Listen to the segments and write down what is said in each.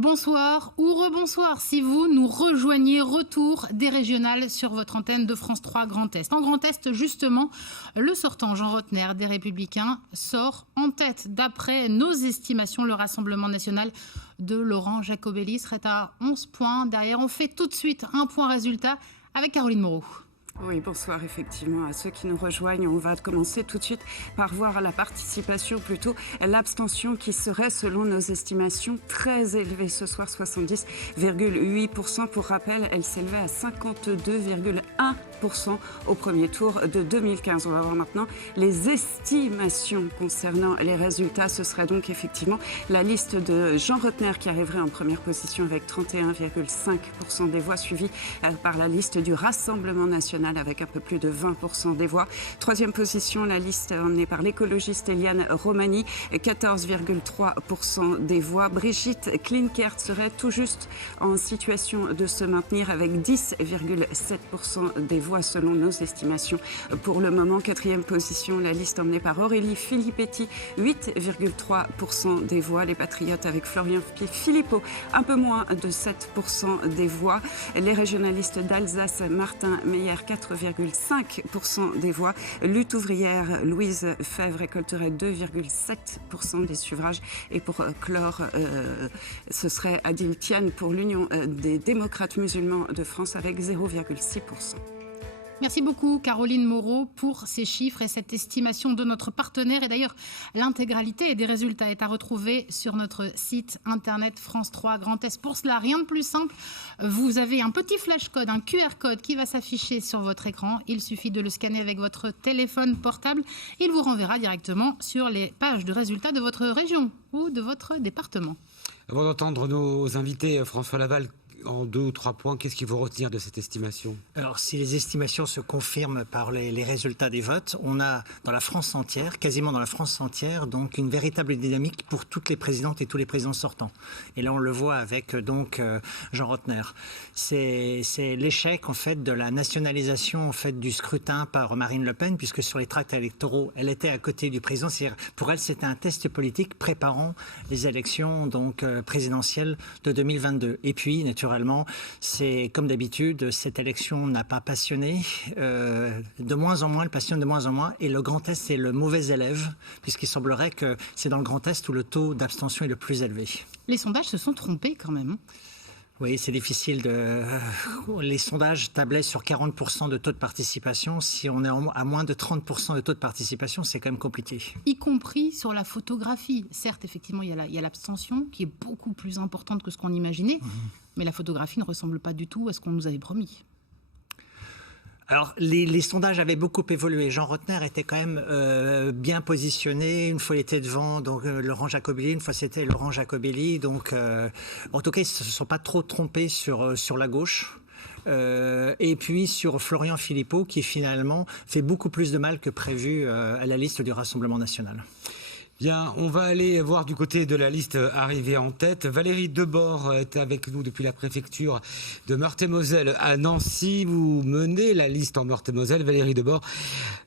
bonsoir ou rebonsoir si vous nous rejoignez. Retour des régionales sur votre antenne de France 3 Grand Est. En Grand Est, justement, le sortant Jean Rottner des Républicains sort en tête. D'après nos estimations, le Rassemblement national de Laurent Jacobelli serait à 11 points. Derrière, on fait tout de suite un point résultat avec Caroline Moreau. Oui, bonsoir effectivement à ceux qui nous rejoignent. On va commencer tout de suite par voir la participation, plutôt l'abstention qui serait, selon nos estimations, très élevée ce soir, 70,8%. Pour rappel, elle s'élevait à 52,1% au premier tour de 2015. On va voir maintenant les estimations concernant les résultats. Ce serait donc effectivement la liste de Jean Rottner qui arriverait en première position avec 31,5% des voix, suivie par la liste du Rassemblement national avec un peu plus de 20% des voix. Troisième position, la liste emmenée par l'écologiste Eliane Romani, 14,3% des voix. Brigitte Klinkert serait tout juste en situation de se maintenir avec 10,7% des voix selon nos estimations. Pour le moment, quatrième position, la liste emmenée par Aurélie Filippetti, 8,3% des voix. Les Patriotes avec Florian Philippot, un peu moins de 7% des voix. Les régionalistes d'Alsace, Martin Meyer, 4,5% des voix. Lutte ouvrière, Louise Fèvre récolterait 2,7% des suffrages. Et pour clore, ce serait Adil Tian pour l'Union des démocrates musulmans de France avec 0,6%. Merci beaucoup Caroline Moreau pour ces chiffres et cette estimation de notre partenaire. Et d'ailleurs, l'intégralité des résultats est à retrouver sur notre site internet France 3 Grand Est. Pour cela, rien de plus simple. Vous avez un petit flash code, un QR code qui va s'afficher sur votre écran. Il suffit de le scanner avec votre téléphone portable. Il vous renverra directement sur les pages de résultats de votre région ou de votre département. Avant d'entendre nos invités, François Laval, en 2 ou 3 points, qu'est-ce qu'il faut retenir de cette estimation ? Alors, si les estimations se confirment par les résultats des votes, on a dans la France entière, quasiment dans la France entière, donc une véritable dynamique pour toutes les présidentes et tous les présidents sortants. Et là, on le voit avec donc Jean Rottner. C'est l'échec en fait de la nationalisation en fait du scrutin par Marine Le Pen, puisque sur les tracts électoraux, elle était à côté du président. C'est-à-dire, pour elle, c'était un test politique préparant les élections donc présidentielles de 2022. Et puis, naturellement, c'est comme d'habitude, cette élection n'a pas passionné. De moins en moins, elle passionne de moins en moins. Et le Grand Est, c'est le mauvais élève, puisqu'il semblerait que c'est dans le Grand Est où le taux d'abstention est le plus élevé. Les sondages se sont trompés quand même. Oui, c'est difficile Les sondages tablaient sur 40% de taux de participation. Si on est à moins de 30% de taux de participation, c'est quand même compliqué. Y compris sur la photographie. Certes, effectivement, il y a l'abstention qui est beaucoup plus importante que ce qu'on imaginait. Mais la photographie ne ressemble pas du tout à ce qu'on nous avait promis. Alors, les sondages avaient beaucoup évolué. Jean Rottner était quand même bien positionné. Une fois, il était devant donc, Laurent Jacobelli. Une fois, c'était Laurent Jacobelli. Donc, en tout cas, ils ne se sont pas trop trompés sur la gauche. Et puis sur Florian Philippot, qui finalement fait beaucoup plus de mal que prévu à la liste du Rassemblement national. Bien, on va aller voir du côté de la liste arrivée en tête. Valérie Debord est avec nous depuis la préfecture de Meurthe-et-Moselle à Nancy. Vous menez la liste en Meurthe-et-Moselle, Valérie Debord.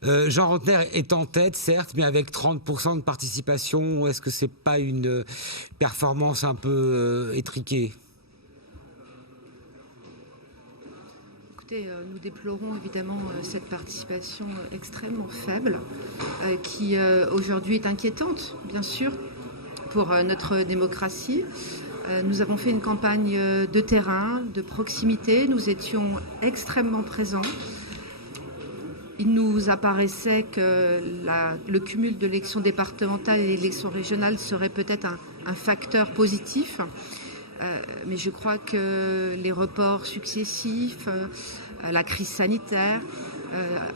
Jean Rottner est en tête, certes, mais avec 30% de participation. Est-ce que c'est pas une performance un peu étriquée ? Nous déplorons évidemment cette participation extrêmement faible qui aujourd'hui est inquiétante, bien sûr, pour notre démocratie. Nous avons fait une campagne de terrain, de proximité. Nous étions extrêmement présents. Il nous apparaissait que le cumul de l'élection départementale et l'élection régionale serait peut-être un facteur positif. Mais je crois que les reports successifs, la crise sanitaire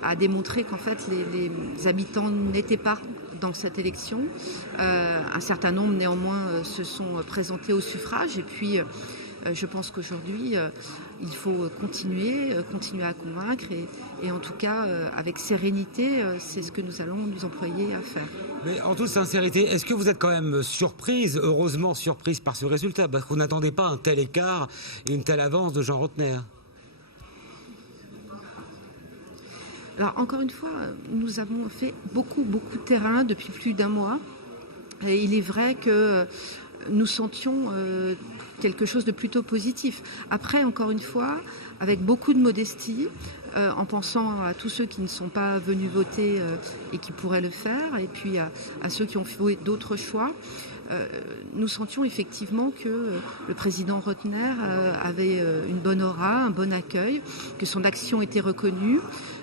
a démontré qu'en fait les habitants n'étaient pas dans cette élection. Un certain nombre néanmoins se sont présentés au suffrage et puis je pense qu'aujourd'hui il faut continuer à convaincre et en tout cas avec sérénité, c'est ce que nous allons nous employer à faire. Mais en toute sincérité, est-ce que vous êtes quand même heureusement surprise par ce résultat, parce qu'on n'attendait pas un tel écart et une telle avance de Jean Rottner? Alors encore une fois, nous avons fait beaucoup de terrain depuis plus d'un mois. Et il est vrai que nous sentions quelque chose de plutôt positif. Après, encore une fois, avec beaucoup de modestie, en pensant à tous ceux qui ne sont pas venus voter et qui pourraient le faire, et puis à ceux qui ont fait d'autres choix, nous sentions effectivement que le président Rotner avait une bonne aura, un bon accueil, que son action était reconnue,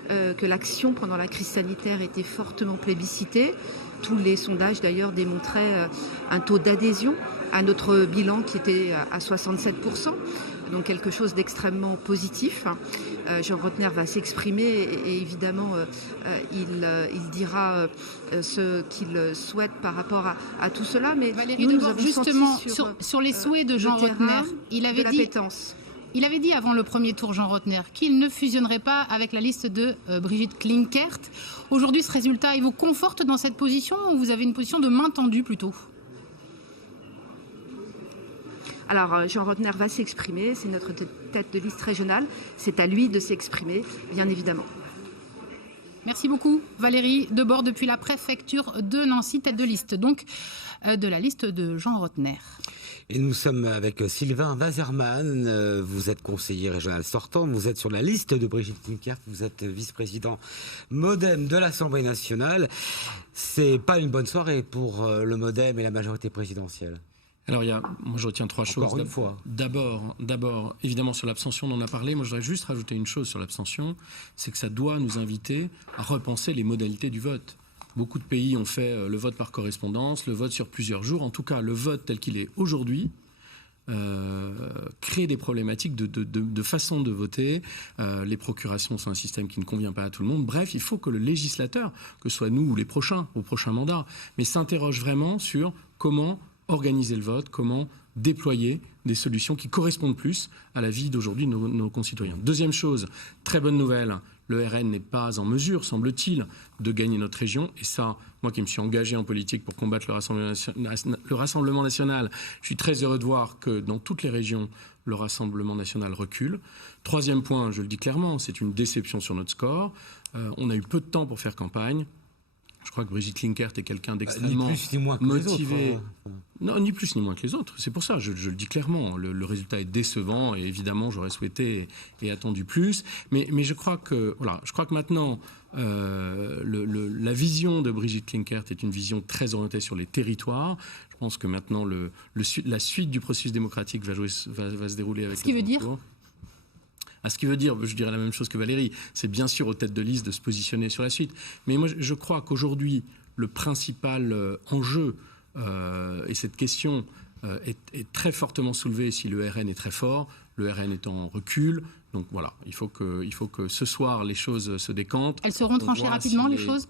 que l'action pendant la crise sanitaire était fortement plébiscitée. Tous les sondages d'ailleurs démontraient un taux d'adhésion à notre bilan qui était à 67%, donc quelque chose d'extrêmement positif. Jean Rotner va s'exprimer et évidemment il dira ce qu'il souhaite par rapport à tout cela. Mais Valérie Debord, justement sur les souhaits de Jean Rotner, il avait dit avant le premier tour, Jean Rotner, qu'il ne fusionnerait pas avec la liste de Brigitte Klinkert. Aujourd'hui, ce résultat, il vous conforte dans cette position ou vous avez une position de main tendue plutôt ? Alors, Jean Rotner va s'exprimer, c'est notre tête de liste régionale, c'est à lui de s'exprimer, bien évidemment. Merci beaucoup, Valérie Debord, depuis la préfecture de Nancy, tête de liste, donc, de la liste de Jean Rotner. Et nous sommes avec Sylvain Waserman, vous êtes conseiller régional sortant, vous êtes sur la liste de Brigitte Klinkert, vous êtes vice-président MoDem de l'Assemblée nationale. C'est pas une bonne soirée pour le MoDem et la majorité présidentielle. Alors, moi je retiens trois choses. Encore une fois. D'abord, évidemment, sur l'abstention, on en a parlé. Moi, je voudrais juste rajouter une chose sur l'abstention, c'est que ça doit nous inviter à repenser les modalités du vote. Beaucoup de pays ont fait le vote par correspondance, le vote sur plusieurs jours. En tout cas, le vote tel qu'il est aujourd'hui crée des problématiques de façon de voter. Les procurations sont un système qui ne convient pas à tout le monde. Bref, il faut que le législateur, que ce soit nous ou les prochains, au prochain mandat, mais s'interroge vraiment sur comment organiser le vote, comment déployer des solutions qui correspondent plus à la vie d'aujourd'hui de nos concitoyens. Deuxième chose, très bonne nouvelle, le RN n'est pas en mesure, semble-t-il, de gagner notre région. Et ça, moi qui me suis engagé en politique pour combattre le Rassemblement national, je suis très heureux de voir que dans toutes les régions, le Rassemblement national recule. Troisième point, je le dis clairement, c'est une déception sur notre score. On a eu peu de temps pour faire campagne. Je crois que Brigitte Klinkert est quelqu'un d'extrêmement motivé. Non, ni plus ni moins que les autres. C'est pour ça, je le dis clairement. Le résultat est décevant et évidemment, j'aurais souhaité et attendu plus. Mais je crois que maintenant, la vision de Brigitte Klinkert est une vision très orientée sur les territoires. Je pense que maintenant, la suite du processus démocratique va se dérouler avec. Ce qui veut dire. Ce qui veut dire, je dirais la même chose que Valérie, c'est bien sûr aux têtes de liste de se positionner sur la suite. Mais moi, je crois qu'aujourd'hui, le principal enjeu, et cette question est très fortement soulevée si le RN est très fort, le RN est en recul. Donc voilà, il faut que ce soir, les choses se décantent. Elles seront tranchées rapidement, les choses ?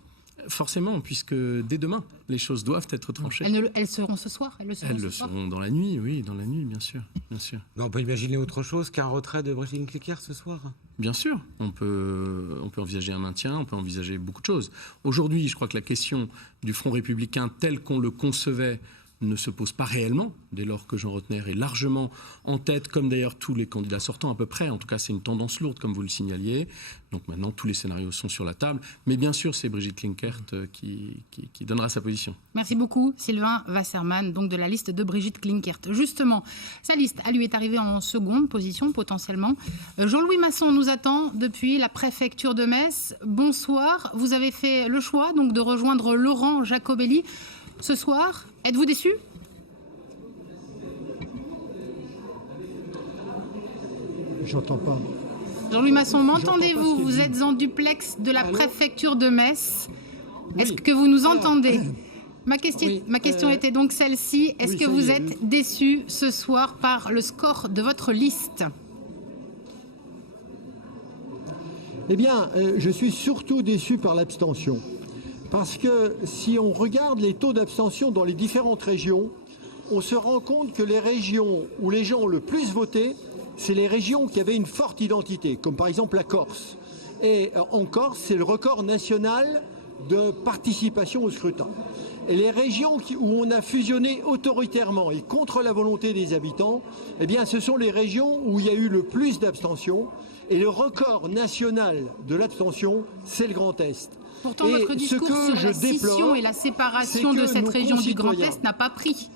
Forcément, puisque dès demain, les choses doivent être tranchées. Elles seront ce soir ? Elles le seront dans la nuit, oui, dans la nuit, bien sûr. Mais on peut imaginer autre chose qu'un retrait de Brigitte Klinkert ce soir ? Bien sûr, on peut envisager un maintien, on peut envisager beaucoup de choses. Aujourd'hui, je crois que la question du Front républicain tel qu'on le concevait ne se pose pas réellement, dès lors que Jean Rotner est largement en tête, comme d'ailleurs tous les candidats sortants à peu près. En tout cas, c'est une tendance lourde, comme vous le signaliez. Donc maintenant, tous les scénarios sont sur la table. Mais bien sûr, c'est Brigitte Klinkert qui donnera sa position. Merci beaucoup, Sylvain Waserman, donc de la liste de Brigitte Klinkert. Justement, sa liste, elle lui est arrivée en seconde position, potentiellement. Jean-Louis Masson nous attend depuis la préfecture de Metz. Bonsoir. Vous avez fait le choix donc, de rejoindre Laurent Jacobelli ce soir. Êtes-vous déçu ? J'entends pas. Jean-Louis Masson, m'entendez-vous ? Vous êtes en duplex de la préfecture de Metz. Oui. Est-ce que vous nous entendez ? Ma question était donc celle-ci. Est-ce que vous êtes déçu ce soir par le score de votre liste ? Eh bien, je suis surtout déçu par l'abstention. Parce que si on regarde les taux d'abstention dans les différentes régions, on se rend compte que les régions où les gens ont le plus voté, c'est les régions qui avaient une forte identité, comme par exemple la Corse. Et en Corse, c'est le record national de participation au scrutin. Et les régions où on a fusionné autoritairement et contre la volonté des habitants, eh bien, ce sont les régions où il y a eu le plus d'abstention. Et le record national de l'abstention, c'est le Grand Est. Pourtant, votre discours sur la scission et la séparation de cette région du Grand Est n'a pas pris.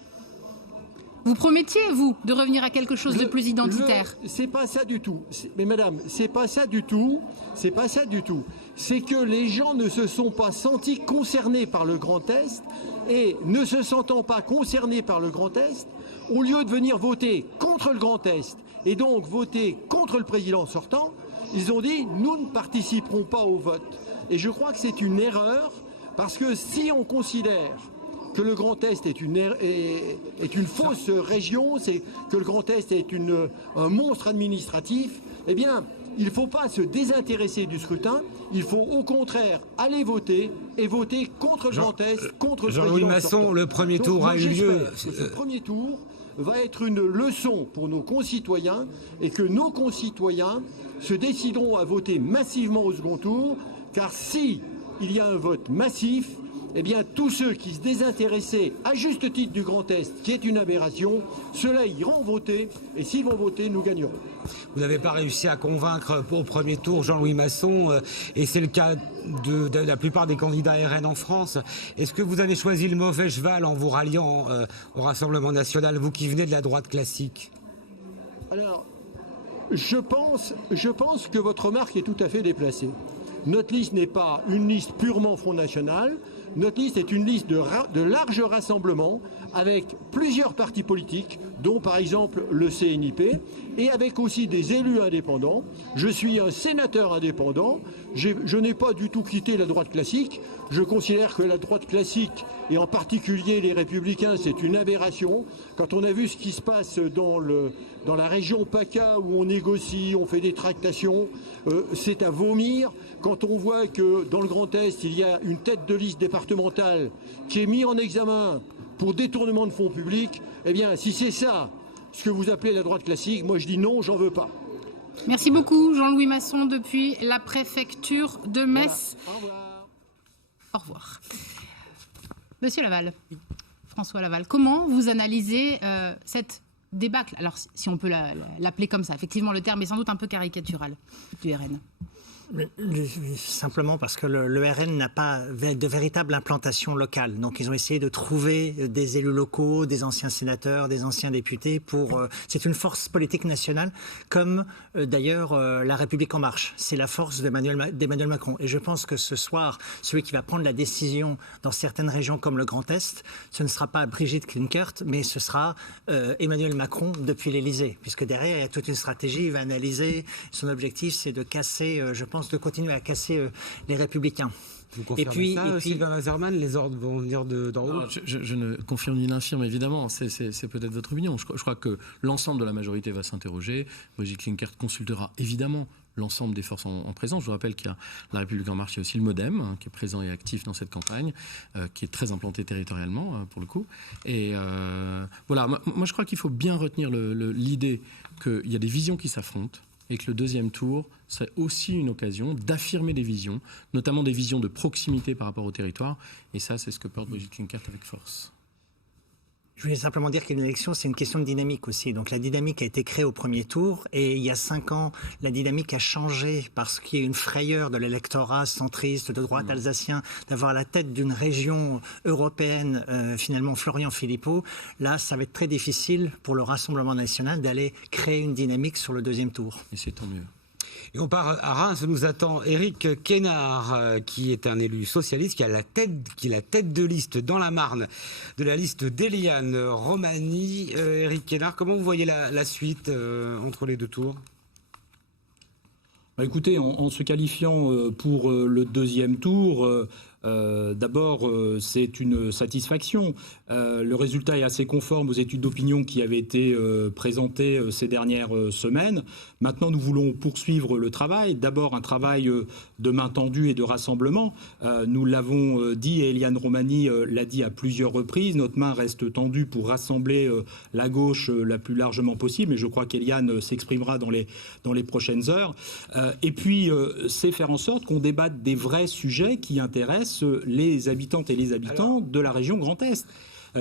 Vous promettiez, vous, de revenir à quelque chose de plus identitaire. C'est pas ça du tout. Mais madame, c'est pas ça du tout. C'est pas ça du tout. C'est que les gens ne se sont pas sentis concernés par le Grand Est, et ne se sentant pas concernés par le Grand Est, au lieu de venir voter contre le Grand Est et donc voter contre le président sortant, ils ont dit « nous ne participerons pas au vote ». Et je crois que c'est une erreur, parce que si on considère que le Grand Est est une fausse région, c'est que le Grand Est est un monstre administratif, eh bien, il ne faut pas se désintéresser du scrutin, il faut au contraire aller voter et voter contre le Grand Est, contre le président Jean-Louis Masson, sortant. le premier tour Donc, a eu lieu. Ce premier tour va être une leçon pour nos concitoyens, et que nos concitoyens se décideront à voter massivement au second tour, car si il y a un vote massif, eh bien, tous ceux qui se désintéressaient à juste titre du Grand Est, qui est une aberration, ceux-là iront voter, et s'ils vont voter, nous gagnerons. Vous n'avez pas réussi à convaincre au premier tour Jean-Louis Masson, et c'est le cas de la plupart des candidats RN en France. Est-ce que vous avez choisi le mauvais cheval en vous ralliant au Rassemblement national, vous qui venez de la droite classique? Alors, je pense que votre remarque est tout à fait déplacée. Notre liste n'est pas une liste purement Front National. Notre liste est une liste de large rassemblement avec plusieurs partis politiques, dont par exemple le CNIP, et avec aussi des élus indépendants. Je suis un sénateur indépendant. Je n'ai pas du tout quitté la droite classique. Je considère que la droite classique, et en particulier les Républicains, c'est une aberration. Quand on a vu ce qui se passe dans la région PACA, où on négocie, on fait des tractations, c'est à vomir. Quand on voit que dans le Grand Est, il y a une tête de liste départementale qui est mise en examen pour détournement de fonds publics, eh bien, si c'est ça ce que vous appelez la droite classique, moi je dis non, j'en veux pas. Merci beaucoup, Jean-Louis Masson, depuis la préfecture de Metz. Voilà. Au revoir. Au revoir. Monsieur Laval, François Laval, comment vous analysez cette débâcle? Alors, si on peut l'appeler comme ça, effectivement, le terme est sans doute un peu caricatural du RN. Simplement parce que le RN n'a pas de véritable implantation locale. Donc ils ont essayé de trouver des élus locaux, des anciens sénateurs, des anciens députés pour... c'est une force politique nationale, comme d'ailleurs La République En Marche. C'est la force d'Emmanuel Macron. Et je pense que ce soir, celui qui va prendre la décision dans certaines régions comme le Grand Est, ce ne sera pas Brigitte Klinkert, mais ce sera Emmanuel Macron depuis l'Élysée. Puisque derrière, il y a toute une stratégie, il va analyser. Son objectif, c'est de casser, je pense, de continuer à casser les Républicains. Vous confirmez ça, Sylvain Waserman, les ordres vont venir d'en haut? Je ne confirme ni n'infirme, évidemment. C'est peut-être votre opinion. Je crois que l'ensemble de la majorité va s'interroger. Brigitte Klinkert consultera évidemment l'ensemble des forces en présence. Je vous rappelle qu'il y a La République En Marche, il y a aussi le MoDem, qui est présent et actif dans cette campagne, qui est très implanté territorialement, pour le coup. Et voilà, moi je crois qu'il faut bien retenir l'idée qu'il y a des visions qui s'affrontent, et que le deuxième tour serait aussi une occasion d'affirmer des visions, notamment des visions de proximité par rapport au territoire. Et ça, c'est ce que porte Brigitte Klinkert avec force. Je voulais simplement dire qu'une élection, c'est une question de dynamique aussi. Donc la dynamique a été créée au premier tour, et il y a 5 ans, la dynamique a changé parce qu'il y a une frayeur de l'électorat centriste, de droite alsacien, d'avoir à la tête d'une région européenne, finalement Florian Philippot. Là, ça va être très difficile pour le Rassemblement national d'aller créer une dynamique sur le deuxième tour. Et c'est tant mieux. Et on part à Reims, nous attend Éric Quénard, qui est un élu socialiste, qui est la tête de liste dans la Marne de la liste d'Éliane Romani. Éric Quénard, comment vous voyez la suite entre les deux tours? Écoutez, en se qualifiant pour le deuxième tour, d'abord, c'est une satisfaction. Le résultat est assez conforme aux études d'opinion qui avaient été présentées ces dernières semaines. Maintenant, nous voulons poursuivre le travail. D'abord, un travail de main tendue et de rassemblement. Nous l'avons dit, et Éliane Romani l'a dit à plusieurs reprises, notre main reste tendue pour rassembler la gauche la plus largement possible, et je crois qu'Éliane s'exprimera dans les prochaines heures. Et puis, c'est faire en sorte qu'on débatte des vrais sujets qui intéressent les habitantes et les habitants de la région Grand Est.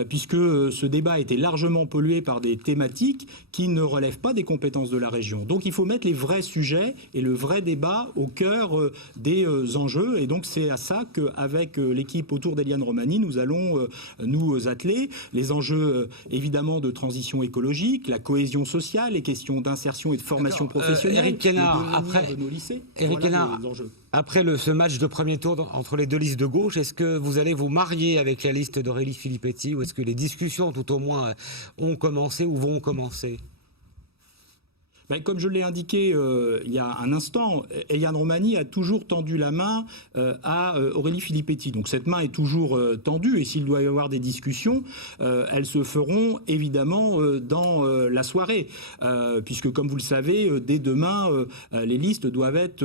puisque ce débat a été largement pollué par des thématiques qui ne relèvent pas des compétences de la région. Donc il faut mettre les vrais sujets et le vrai débat au cœur des enjeux. Et donc c'est à ça qu'avec l'équipe autour d'Eliane Romani, nous allons nous atteler. Les enjeux évidemment de transition écologique, la cohésion sociale, les questions d'insertion et de formation professionnelle, Éric Quénard, le devenir de nos lycées. Éric Quénard, les enjeux. Après ce match de premier tour entre les deux listes de gauche, est-ce que vous allez vous marier avec la liste d'Aurélie Filippetti ou est-ce que les discussions, tout au moins, ont commencé ou vont commencer ? Ben, comme je l'ai indiqué il y a un instant, Eliane Romani a toujours tendu la main à Aurélie Filippetti. Donc cette main est toujours tendue et s'il doit y avoir des discussions, elles se feront évidemment dans la soirée. Puisque comme vous le savez, dès demain, les listes doivent être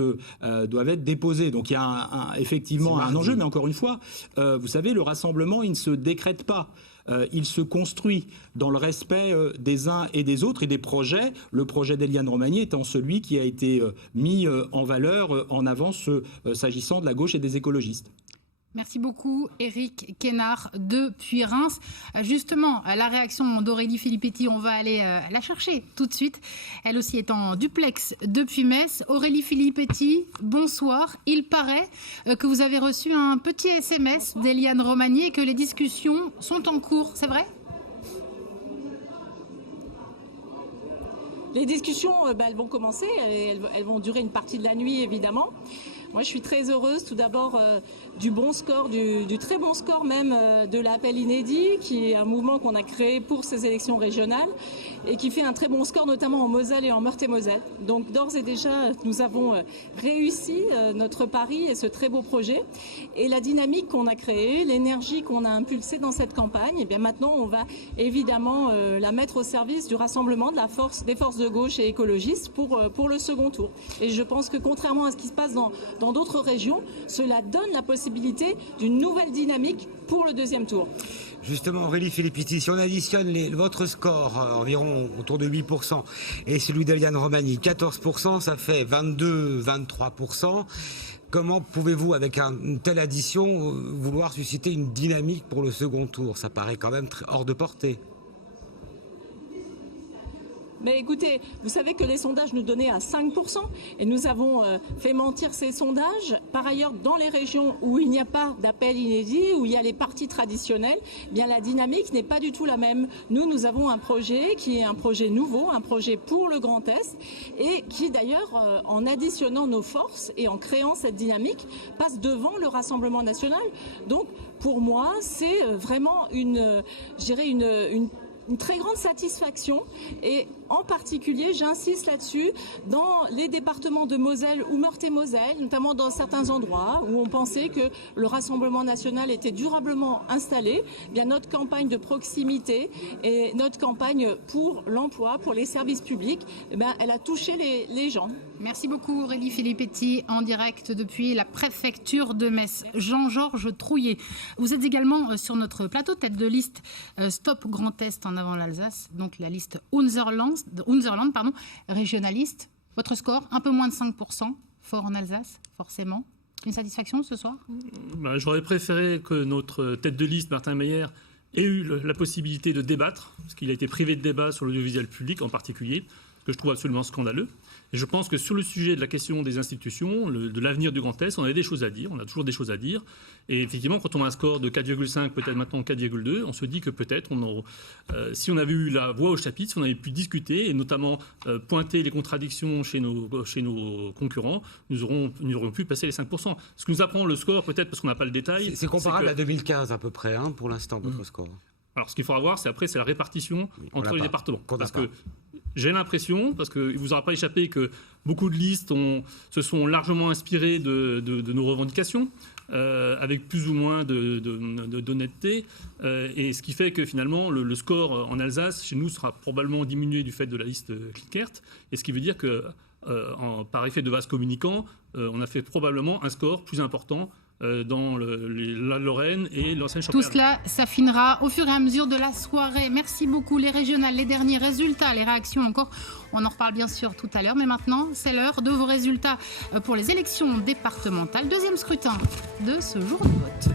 déposées. Donc il y a effectivement un enjeu, mais encore une fois, vous savez, le rassemblement, il ne se décrète pas. Il se construit dans le respect des uns et des autres et des projets. Le projet d'Eliane Romani étant celui qui a été mis en valeur, en avance, s'agissant de la gauche et des écologistes. Merci beaucoup, Éric Quénard depuis Reims. Justement, la réaction d'Aurélie Filippetti, on va aller la chercher tout de suite. Elle aussi est en duplex depuis Metz. Aurélie Filippetti, bonsoir. Il paraît que vous avez reçu un petit SMS d'Eliane Romani et que les discussions sont en cours, c'est vrai ? Les discussions, elles vont commencer, elles vont durer une partie de la nuit, évidemment. Moi, je suis très heureuse, tout d'abord, du bon score, du très bon score même de l'appel inédit, qui est un mouvement qu'on a créé pour ces élections régionales et qui fait un très bon score, notamment en Moselle et en Meurthe-et-Moselle. Donc, d'ores et déjà, nous avons réussi notre pari et ce très beau projet. Et la dynamique qu'on a créée, l'énergie qu'on a impulsée dans cette campagne, et bien maintenant, on va évidemment la mettre au service du rassemblement des forces de gauche et écologistes pour le second tour. Et je pense que contrairement à ce qui se passe dans d'autres régions, cela donne la possibilité d'une nouvelle dynamique pour le deuxième tour. Justement, Aurélie Filippetti, si on additionne votre score, environ autour de 8%, et celui d'Eliane Romani, 14%, ça fait 22-23%. Comment pouvez-vous, avec une telle addition, vouloir susciter une dynamique pour le second tour ? Ça paraît quand même hors de portée. Mais écoutez, vous savez que les sondages nous donnaient à 5% et nous avons fait mentir ces sondages. Par ailleurs, dans les régions où il n'y a pas d'appel inédit, où il y a les partis traditionnels, eh bien la dynamique n'est pas du tout la même. Nous avons un projet qui est un projet nouveau, un projet pour le Grand Est et qui d'ailleurs, en additionnant nos forces et en créant cette dynamique, passe devant le Rassemblement national. Donc, pour moi, c'est vraiment une très grande satisfaction et en particulier, j'insiste là-dessus, dans les départements de Moselle ou Meurthe-et-Moselle, notamment dans certains endroits où on pensait que le Rassemblement national était durablement installé, eh bien notre campagne de proximité et notre campagne pour l'emploi, pour les services publics, eh bien, elle a touché les gens. Merci beaucoup Aurélie Filippetti, en direct depuis la préfecture de Metz. Jean-Georges Trouillet, vous êtes également sur notre plateau, tête de liste Stop Grand Est en avant l'Alsace, donc la liste Unserland, régionaliste. Votre score, un peu moins de 5%, fort en Alsace, forcément. Une satisfaction ce soir ? J'aurais préféré que notre tête de liste, Martin Meyer, ait eu la possibilité de débattre, parce qu'il a été privé de débat sur l'audiovisuel public en particulier, ce que je trouve absolument scandaleux. Et je pense que sur le sujet de la question des institutions, de l'avenir du Grand Est, on avait des choses à dire, on a toujours des choses à dire. Et effectivement, quand on a un score de 4,5, peut-être maintenant 4,2, on se dit que peut-être, si on avait eu la voix au chapitre, si on avait pu discuter et notamment pointer les contradictions chez nos concurrents, nous aurions pu passer les 5%. Ce que nous apprend le score, peut-être parce qu'on n'a pas le détail. C'est comparable à 2015 à peu près, pour l'instant, votre score. Alors, ce qu'il faudra voir, c'est la répartition entre les départements. Parce que j'ai l'impression, parce qu'il ne vous aura pas échappé, que beaucoup de listes se sont largement inspirées de nos revendications, avec plus ou moins d'honnêteté. Et ce qui fait que finalement, le score en Alsace, chez nous, sera probablement diminué du fait de la liste Klinkert. Et ce qui veut dire que, par effet de vase communicant, on a fait probablement un score plus important dans la Lorraine et l'ancienne Champagne. Tout cela s'affinera au fur et à mesure de la soirée. Merci beaucoup. Les régionales, les derniers résultats, les réactions encore, on en reparle bien sûr tout à l'heure. Mais maintenant, c'est l'heure de vos résultats pour les élections départementales. Deuxième scrutin de ce jour de vote.